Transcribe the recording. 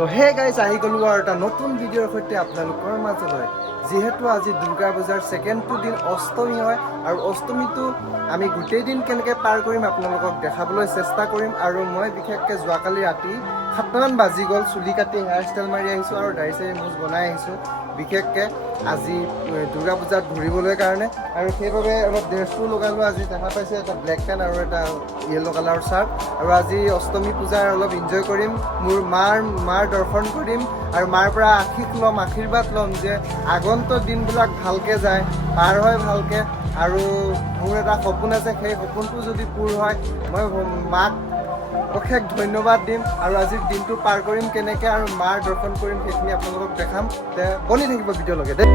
তো hey guys আহি গ'লো আৰু এটা নতুন ভিডিঅ'ৰ সৈতে আপোনালোকৰ মাজলৈ যিহেতু আজি দুৰ্গা পূজাৰ ছেকেণ্ডটো দিন অষ্টমী হয় আৰু অষ্টমীটো আমি গোটেই দিন কেনেকৈ পাৰ কৰিম আপোনালোকক দেখাবলৈ চেষ্টা কৰিম আৰু মই বিশেষকৈ যোৱাকালি ৰাতি 7টামান বাজি গ'ল চুলি কাটি হেয়াৰ ষ্টাইল মাৰি আহিছোঁ আৰু দাড়ি চাড়ি মুজ বনাই আহিছোঁ বিশেষকৈ আজি দুৰ্গা পূজাত ঘূৰিবলৈ কাৰণে আৰু সেইবাবে অলপ ড্ৰেছটো লগালোঁ আজি দেখা পাইছে এটা ব্লেক পেণ্ট আৰু এটা য়েল্ল' কালাৰৰ চাৰ্ট আৰু আজি অষ্টমী পূজাৰ অলপ এনজয় কৰিম মোৰ মাৰ দৰ্শন কৰিম আৰু মাৰ পৰা আশীৰ্বাদ ল'ম যে আগন্তুক দিনবিলাক ভালকৈ যায় পাৰ হয় ভালকৈ আৰু মোৰ এটা সপোন আছে সেই সপোনটো যদি পূৰ হয় মই মাক অশেষ ধন্যবাদ দিম আৰু আজিৰ দিনটো পাৰ কৰিম কেনেকৈ আৰু মাৰ দৰ্শন কৰিম সেইখিনি আপোনালোকক দেখাম বনি থাকিব ভিডিঅ'লৈকে দেই